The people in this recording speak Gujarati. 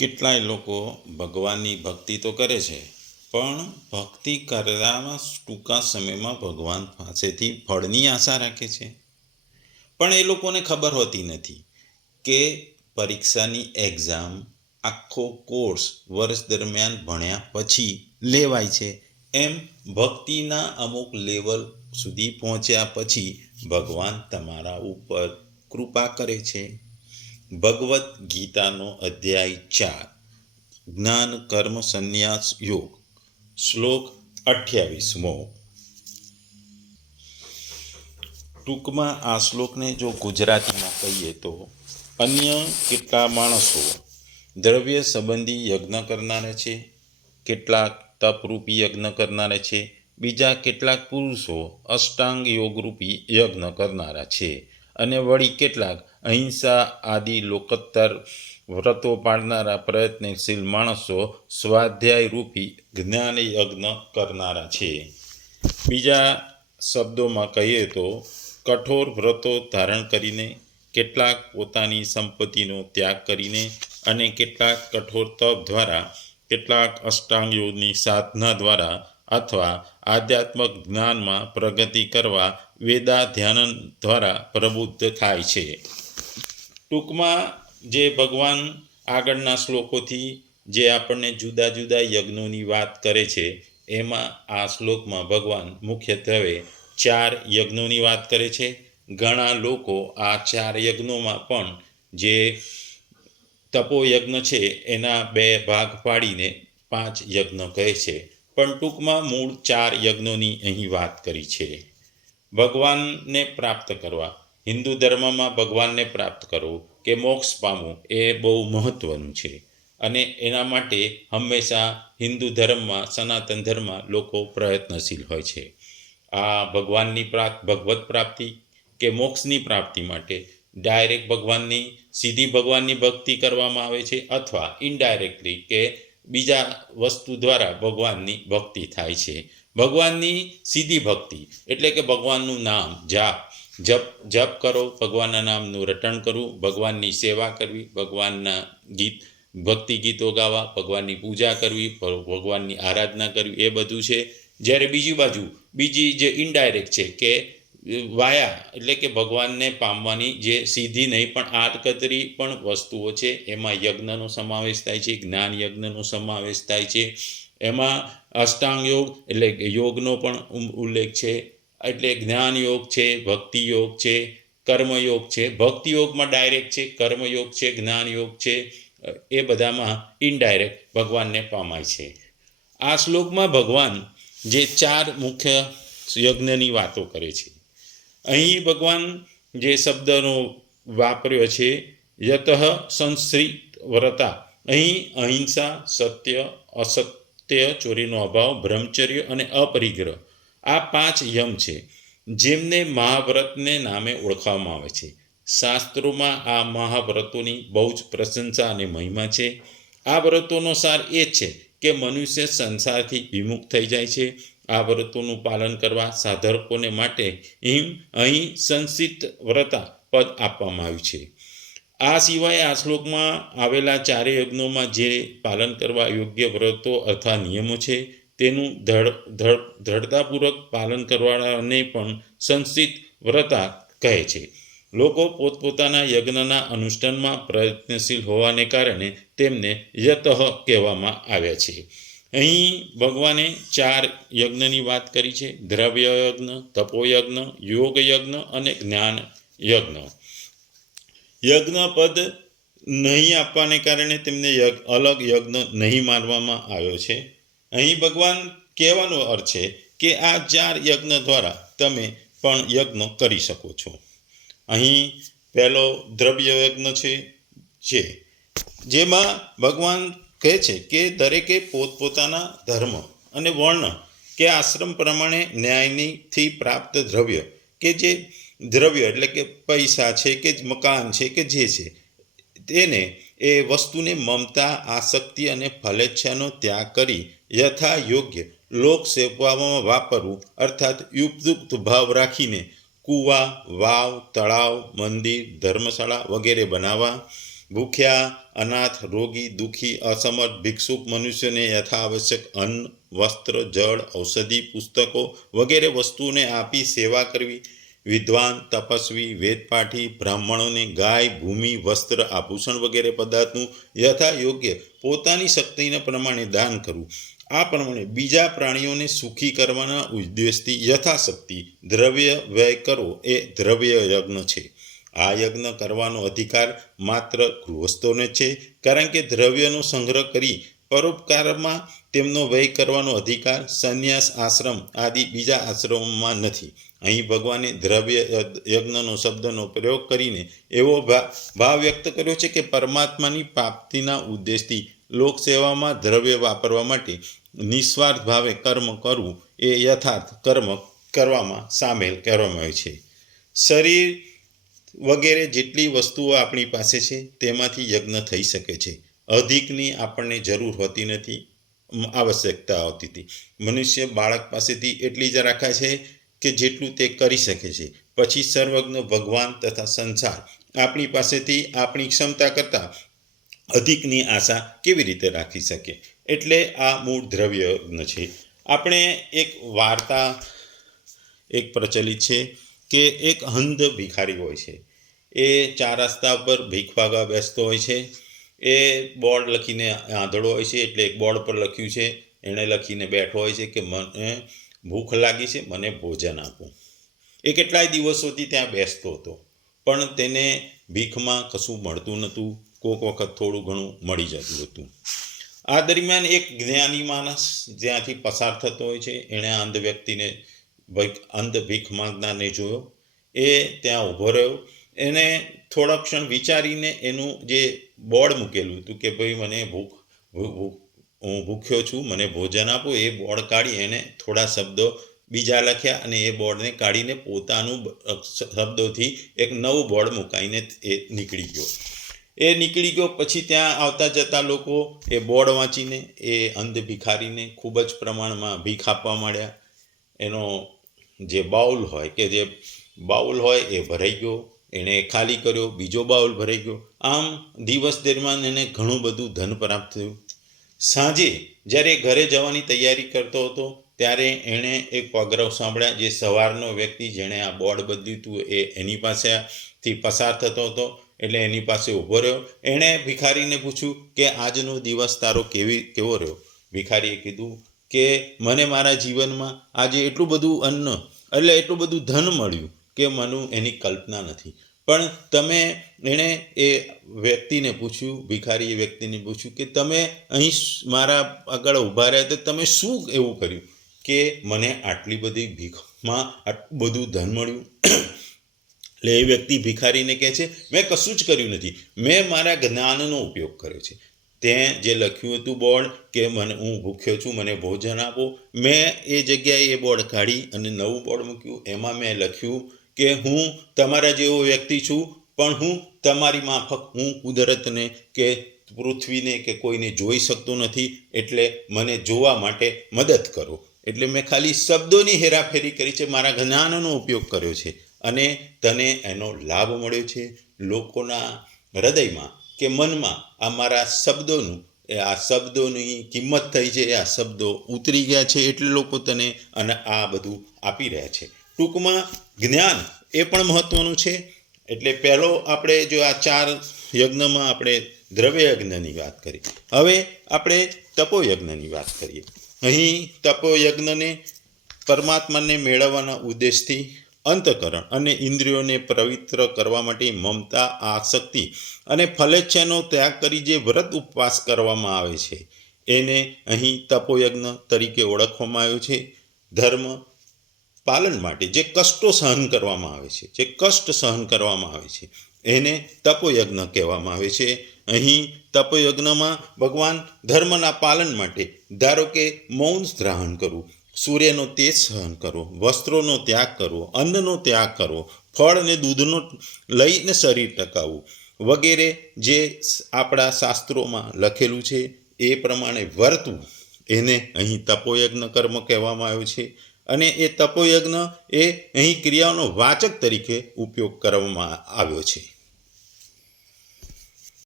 કેટલાય લોકો ભગવાનની ભક્તિ તો કરે છે, પણ ભક્તિ કરવામાં ટૂંકા સમયમાં ભગવાન પાસેથી ફળની આશા રાખે છે. પણ એ લોકોને ખબર હોતી નથી કે પરીક્ષાની એક્ઝામ આખો કોર્સ વર્ષ દરમિયાન ભણ્યા પછી લેવાય છે. એમ ભક્તિના અમુક લેવલ સુધી પહોંચ્યા પછી ભગવાન તમારા ઉપર કૃપા કરે છે. ભગવદ્ ગીતાનો અધ્યાય ચાર. જ્ઞાન, કર્મ, સંન્યાસ, યોગ. શ્લોક અઠ્યાવીસમો. ટૂંકમાં આ શ્લોકને જો ગુજરાતીમાં કહીએ તો, અન્ય કેટલા માણસો દ્રવ્ય સંબંધી યજ્ઞ કરનારા છે, કેટલાક તપરૂપી યજ્ઞ કરનારા છે, બીજા કેટલાક પુરુષો અષ્ટાંગ યોગરૂપી યજ્ઞ કરનારા છે. અને વળી કેટલાક અહિંસા આદિ લોકોત્તર વ્રતો પાડનારા પ્રયત્નશીલ માણસો સ્વાધ્યાય રૂપી જ્ઞાન યજ્ઞ કરનારા છે. બીજા શબ્દોમાં કહીએ તો, કઠોર વ્રતો ધારણ કરીને કેટલાક પોતાની સંપત્તિનો ત્યાગ કરીને અને કેટલાક કઠોર તપ દ્વારા કેટલાક અષ્ટાંગ યોગની સાધના દ્વારા અથવા આધ્યાત્મક જ્ઞાનમાં પ્રગતિ કરવા વેદા દ્વારા પ્રબુદ્ધ થાય છે. ટૂંકમાં જે ભગવાન આગળના શ્લોકોથી જે આપણને જુદા જુદા યજ્ઞોની વાત કરે છે, એમાં આ શ્લોકમાં ભગવાન મુખ્યત્વે ચાર યજ્ઞોની વાત કરે છે. ઘણા લોકો આ ચાર યજ્ઞોમાં પણ જે તપોયજ્ઞ છે, એના બે ભાગ પાડીને પાંચ યજ્ઞ કહે છે. પણ ટૂંકમાં મૂળ ચાર યજ્ઞોની અહીં વાત કરી છે. ભગવાનને પ્રાપ્ત કરવા, હિન્દુ ધર્મમાં ભગવાનને પ્રાપ્ત કરવું કે મોક્ષ પામવું એ બહુ મહત્ત્વનું છે. અને એના માટે હંમેશા હિન્દુ ધર્મમાં, સનાતન ધર્મમાં લોકો પ્રયત્નશીલ હોય છે. આ ભગવાનની પ્રાપ્ત, ભગવત પ્રાપ્તિ કે મોક્ષની પ્રાપ્તિ માટે ડાયરેક્ટ ભગવાનની, સીધી ભગવાનની ભક્તિ કરવામાં આવે છે અથવા ઇનડાયરેક્ટલી કે બીજા વસ્તુ દ્વારા ભગવાનની ભક્તિ થાય છે. ભગવાનની સીધી ભક્તિ એટલે કે ભગવાનનું નામ જાપ. જપ જપ કરો, ભગવાનના નામનું રટણ કરવું ભગવાનની સેવા કરવી, ભગવાનના ગીત, ભક્તિ ગીતો ગાવા, ભગવાનની પૂજા કરવી ભગવાનની આરાધના કરવી, એ બધું છે. જ્યારે બીજી બાજુ, બીજી જે ઇનડાયરેક્ટ છે કે વાયા, એટલે કે ભગવાનને પામવાની જે સીધી નહીં, પણ આડકતરી પણ વસ્તુઓ છે. એમાં યજ્ઞનો સમાવેશ થાય છે, જ્ઞાન યજ્ઞનો સમાવેશ થાય છે. એમાં અષ્ટાંગ યોગ, એટલે યોગનો પણ ઉલ્લેખ છે. એટલે જ્ઞાન યોગ છે, ભક્તિ યોગ છે કર્મયોગ છે. ભક્તિ યોગમાં ડાયરેક્ટ છે કર્મયોગ છે, જ્ઞાન યોગ છે. એ બધામાં ઇનડાયરેક્ટ ભગવાનને પામાય છે. આ શ્લોકમાં ભગવાન જે ચાર મુખ્ય યજ્ઞની વાતો કરે છે. અહીં ભગવાન જે શબ્દનો વાપર્યો છે, યત સંશ્રિત વ્રતા. અહીં અહિંસા, સત્ય, અસત્ય, ચોરીનો અભાવ, બ્રહ્મચર્ય અને અપરિગ્રહ. આ પાંચ યમ છે, જેમને મહાવ્રતને નામે ઓળખવામાં આવે છે. શાસ્ત્રોમાં આ મહાવ્રતોની બહુ જ પ્રશંસા અને મહિમા છે. આ વ્રતોનો સાર એ છે કે મનુષ્ય સંસારથી વિમુખ થઈ જાય છે આ વ્રતોનું પાલન કરવા સાધકોને માટે હિમ અહીં સંસિત વ્રતા પદ આપવામાં આવ્યું છે. આ સિવાય આ શ્લોકમાં આવેલા ચારે યજ્ઞોમાં જે પાલન કરવા યોગ્ય વ્રતો અથવા નિયમો છે, તેનું ધડ ધડ દ્રઢતાપૂર્વક પાલન કરવાને પણ સંસ્થિત વ્રતા કહે છે. લોકો પોતપોતાના યજ્ઞના અનુષ્ઠાનમાં પ્રયત્નશીલ હોવાને કારણે તેમને યતઃ કહેવામાં આવ્યા છે. અહીં ભગવાને ચાર યજ્ઞની વાત કરી છે. દ્રવ્ય યજ્ઞ, તપોયજ્ઞ, યોગ યજ્ઞ અને જ્ઞાન યજ્ઞ. યજ્ઞ પદ નહીં આપવાને કારણે તેમને અલગ યજ્ઞ નહીં માનવામાં આવ્યો છે. અહીં ભગવાન કહેવાનો અર્થ છે કે આ ચાર યજ્ઞ દ્વારા તમે પણ યજ્ઞ કરી શકો છો. અહીં પહેલો દ્રવ્ય યજ્ઞ છે જે, જેમાં ભગવાન કહે છે કે દરેકે પોતપોતાના ધર્મ અને વર્ણ કે આશ્રમ પ્રમાણે ન્યાયનીથી પ્રાપ્ત દ્રવ્ય કે જે દ્રવ્ય એટલે કે પૈસા છે કે મકાન છે કે જે છે, તેને એ વસ્તુને મમતા, આસક્તિ અને ફલેચ્છાનો ત્યાગ કરી યથા યોગ્ય લોક સેવાઓમાં વાપરવું અર્થાત ઉપયુક્ત ભાવ રાખીને કૂવા, વાવ, તળાવ, મંદિર, ધર્મશાળા વગેરે બનાવવા ભૂખ્યા, અનાથ, રોગી, દુઃખી, અસમર્થ, ભિક્ષુક મનુષ્યને યથાવશ્યક અન્ન, વસ્ત્ર, જળ, ઔષધિ, પુસ્તકો વગેરે વસ્તુઓને આપી સેવા કરવી. વિદ્વાન, તપસ્વી, વેદપાઠી, બ્રાહ્મણોને ગાય, ભૂમિ, વસ્ત્ર, આભૂષણ વગેરે પદાર્થનું યથા યોગ્ય પોતાની શક્તિના પ્રમાણે દાન કરવું. આ પ્રમાણે બીજા પ્રાણીઓને સુખી કરવાના ઉદ્દેશથી યથાશક્તિ દ્રવ્ય વ્યય કરવો એ દ્રવ્ય યજ્ઞ છે. આ યજ્ઞ કરવાનો અધિકાર માત્ર ગૃહસ્થોને છે, કારણ કે દ્રવ્યનો સંગ્રહ કરી પરોપકારમાં તેમનો વ્યય કરવાનો અધિકાર સંન્યાસ, આશ્રમ આદિ બીજા આશ્રમોમાં નથી. અહીં ભગવાને દ્રવ્ય યજ્ઞનો, શબ્દનો પ્રયોગ કરીને એવો ભાવ વ્યક્ત કર્યો છે કે પરમાત્માની પ્રાપ્તિના ઉદ્દેશથી લોકસેવામાં દ્રવ્ય વાપરવા માટે નિસ્વાર્થ ભાવે કર્મ કરવું એ યથાર્થ કર્મ કરવામાં સામેલ કરવામાં આવે છે. શરીર વગેરે જેટલી વસ્તુઓ આપણી પાસે છે, તેમાંથી યજ્ઞ થઈ શકે છે. અધિકની આપણને જરૂર હોતી નથી આવશ્યકતા હોતી હતી. મનુષ્ય બાળક પાસેથી એટલી જ રાખા છે કે જેટલું તે કરી શકે છે. પછી સર્વજ્ઞ, ભગવાન તથા સંસાર આપણી પાસેથી આપણી ક્ષમતા કરતાં અધિકની આશા કેવી રીતે રાખી શકે? એટલે આ મૂળ દ્રવ્ય છે. આપણે એક વાર્તા, એક પ્રચલિત છે. કે એક અંધ ભિખારી હોય છે. એ ચાર રસ્તા પર ભીખ ભાગવા બેસતો હોય છે. એ બોર્ડ લખીને આંધળો હોય છે એટલે એક બોર્ડ પર લખ્યું છે. એણે લખીને બેઠો હોય છે કે મને ભૂખ લાગી છે, મને ભોજન આપો. એ કેટલાય દિવસોથી ત્યાં બેસતો હતો. પણ તેને ભીખમાં કશું મળતું નહોતું. કોઈક વખત થોડું ઘણું મળી જતું હતું. આ દરમિયાન એક જ્ઞાની માણસ જ્યાંથી પસાર થતો હોય છે. એણે અંધ વ્યક્તિને અંધ ભીખ માંગનારને જોયો. એ ત્યાં ઊભો રહ્યો. એને થોડા ક્ષણ વિચારીને એનું જે બોર્ડ મૂકેલું હતું કે ભાઈ મને ભૂખ હું ભૂખ્યો છું, મને ભોજન આપો, એ બોર્ડ કાઢી એણે થોડા શબ્દો બીજા લખ્યા અને એ બોર્ડને કાઢીને પોતાનું શબ્દોથી એક નવું બોર્ડ મુકાઈને એ નીકળી ગયો. એ નીકળી ગયો પછી ત્યાં આવતા જતા લોકો એ બોર્ડ વાંચીને, એ અંધ ભિખારીને ખૂબ જ પ્રમાણમાં ભીખ આપવા માંડ્યા. એનો જે બાઉલ હોય કે જે બાઉલ હોય એ ભરાઈ ગયો, એણે ખાલી કર્યો, બીજો બાઉલ ભરાઈ ગયો. આમ દિવસ દરમિયાન એને ઘણું બધું ધન પ્રાપ્ત થયું. સાંજે જ્યારે ઘરે જવાની તૈયારી કરતો હતો, ત્યારે એણે એક પગરવ સાંભળ્યા જે સવારનો વ્યક્તિ જેણે આ બોર્ડ બદલ્યું હતું એ એની પાસેથી પસાર થતો હતો, એટલે એની પાસે ઊભો રહ્યો. એણે ભિખારીને પૂછ્યું કે, આજનો દિવસ તારો કેવી, કેવો રહ્યો? ભિખારીએ કીધું કે મને મારા જીવનમાં આજે એટલું બધું અન્ન, એટલે એટલું બધું ધન મળ્યું કે મને એની કલ્પના નથી. પણ તમે એણે એ વ્યક્તિને પૂછ્યું, ભિખારી એ વ્યક્તિને પૂછ્યું કે તમે અહીં મારા આગળ ઊભા રહ્યા તો તમે શું એવું કર્યું કે મને આટલી બધી ભીખમાં આટલું બધું ધન મળ્યું? એટલે એ વ્યક્તિ ભિખારીને કહે છે, મેં કશું જ કર્યું નથી. મેં મારા જ્ઞાનનો ઉપયોગ કર્યો છે. તે જે લખ્યું હતું બોર્ડ કે મને હું ભૂખ્યો છું, મને ભોજન આપો. મેં એ જગ્યાએ એ બોર્ડ કાઢી અને નવું બોર્ડ મૂક્યું. એમાં મેં લખ્યું કે હું તમારા જેવો વ્યક્તિ છું, પણ હું તમારી માફક, હું કુદરતને કે પૃથ્વીને કે કોઈને જોઈ શકતો નથી, એટલે મને જોવા માટે મદદ કરો. એટલે મેં ખાલી શબ્દોની હેરાફેરી કરી છે, મારા જ્ઞાનનો ઉપયોગ કર્યો છે. અને તને એનો લાભ મળ્યો છે લોકોના હૃદયમાં. કે મનમાં આ મારા શબ્દોનું, એ આ શબ્દોની કિંમત થઈ છે આ શબ્દો ઉતરી ગયા છે એટલે લોકો તને અને આ બધું આપી રહ્યા છે. ટૂંકમાં જ્ઞાન એ પણ મહત્ત્વનું છે. એટલે પહેલો આપણે જો આ ચાર યજ્ઞમાં આપણે દ્રવ્ય યજ્ઞની વાત કરી. હવે આપણે તપોયજ્ઞની વાત કરીએ. અહીં તપોયજ્ઞને પરમાત્માને મેળવવાના ઉદ્દેશથી અંતકરણ અને ઇન્દ્રિયોને પવિત્ર કરવા માટે મમતા, આસક્તિ અને ફલેચ્છાનો ત્યાગ કરી જે વ્રત ઉપવાસ કરવામાં આવે છે, એને અહીં તપોયજ્ઞ તરીકે ઓળખવામાં આવ્યો છે. ધર્મ પાલન માટે જે કષ્ટો સહન કરવામાં આવે છે, જે કષ્ટ સહન કરવામાં આવે છે, એને તપોયજ્ઞ કહેવામાં આવે છે. અહીં તપોયજ્ઞમાં ભગવાન ધર્મના પાલન માટે, ધારો કે મૌન ગ્રહણ કરવું સૂર્યનો તેજ સહન કરવો વસ્ત્રોનો ત્યાગ કરવો અન્નનો ત્યાગ કરવો ફળ અને દૂધનો લઈને શરીર ટકાવવું વગેરે જે આપણા શાસ્ત્રોમાં લખેલું છે, એ પ્રમાણે વર્તવું એને અહીં તપોયજ્ઞ કર્મ કહેવામાં આવ્યો છે અને એ તપોયજ્ઞ એ અહીં ક્રિયાઓનો વાચક તરીકે ઉપયોગ કરવામાં આવ્યો છે.